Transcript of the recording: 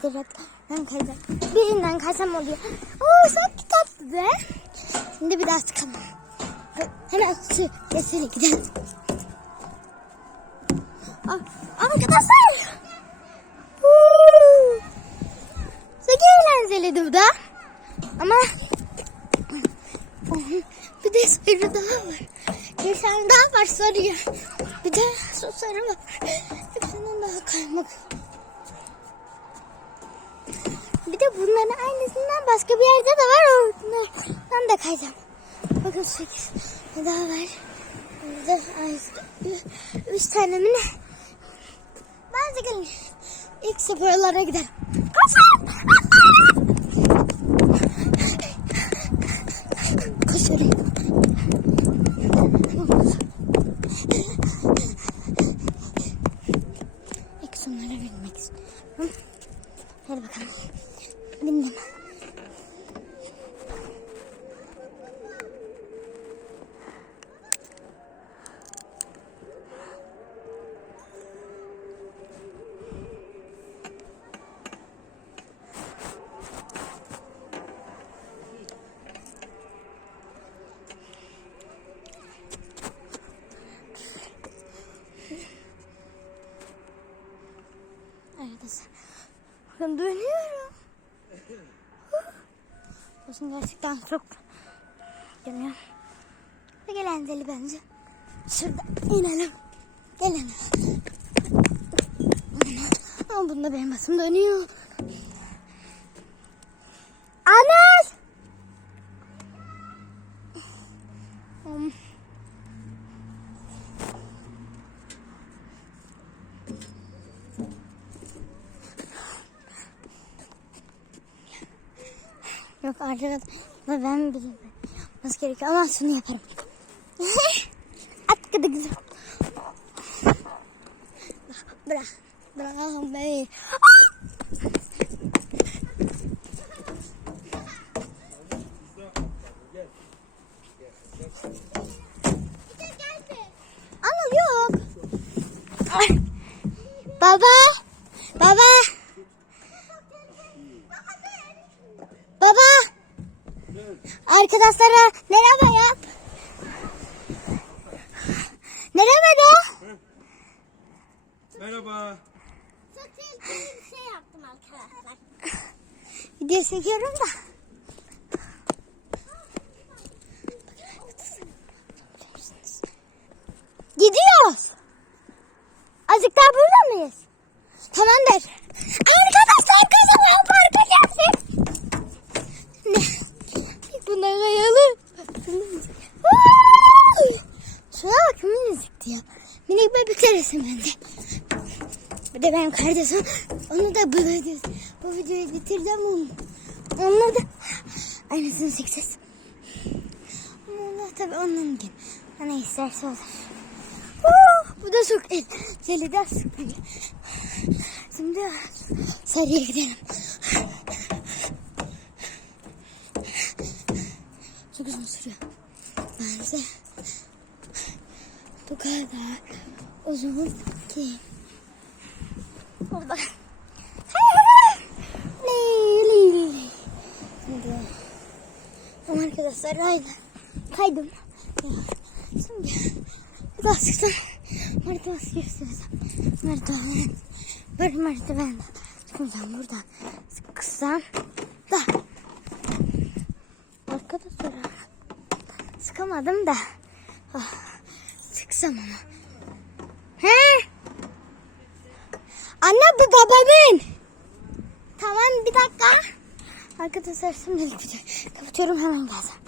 kaydıraktan kaydırak. Birinden kaysam oluyor. Oo çok tatlı be. Şimdi bir daha sıkalım. Hemen su vesile gidelim. Arkadaşlar. Çok eğlenceliydi bu da. Ama bir de sarı daha var. Bir tane daha var sarıya. Bir de sarı var. Hepsinden daha kaymak. Bir de bunların aynısından başka bir yerde de var. Ondan da kayacağım. Bakın sekiz bir daha var. Burada üç tane mi ne? Bence gelin. İlk sporlara gidelim. Koşun! Koş oraya. İlk sonlara binmek istiyorum. Hadi bakalım. Bindim. Arkadaşlar. Bakın dönüyorum. Bakın gerçekten çok dönüyorum. Ve eğlenceli bence. Şurada inelim. Gelelim. Ama bunda benim basım dönüyor. Yok arkadaşlar ben bilirim. Nasıl gerekiyor ama şunu yaparım. At gıdı güzel. Bırak. Bırak beni. Ana yok. Baba. Baba. Arkadaşlara merhaba yap. Merhaba de. Merhaba. Çok tehlikeli bir şey yaptım arkadaşlar. Video çekiyorum da. Gidiyoruz. Azıcık daha burada mıyız? Tamamdır. Minicikti ya. Minik bebekler resim bende. Bir de benim kardeşim. Onu da bu videoyu, bu videoyu bitireceğim onu. Onunla da aynısını çekeceğiz. Ama onlar tabii onun gibi. Ne isterse olur. Oh, bu da çok eğlenceli de sıkıntı. Şimdi seriye gidelim. Çok uzun sürüyor. Bence bu kadar uzun ki. Şimdi ama arkadaşlar aynen kaydım. Şimdi birazcık da merdiven göstereceğim. Merdiven. Böyle merdiven. Çıkacağım burada. Sıksam da. Arkadaşlar sıkamadım da. Ah, sıksam ama. He? Anne bu babamın. Tamam bir dakika. Arkadaşlar video kapatıyorum hemen geleceğim.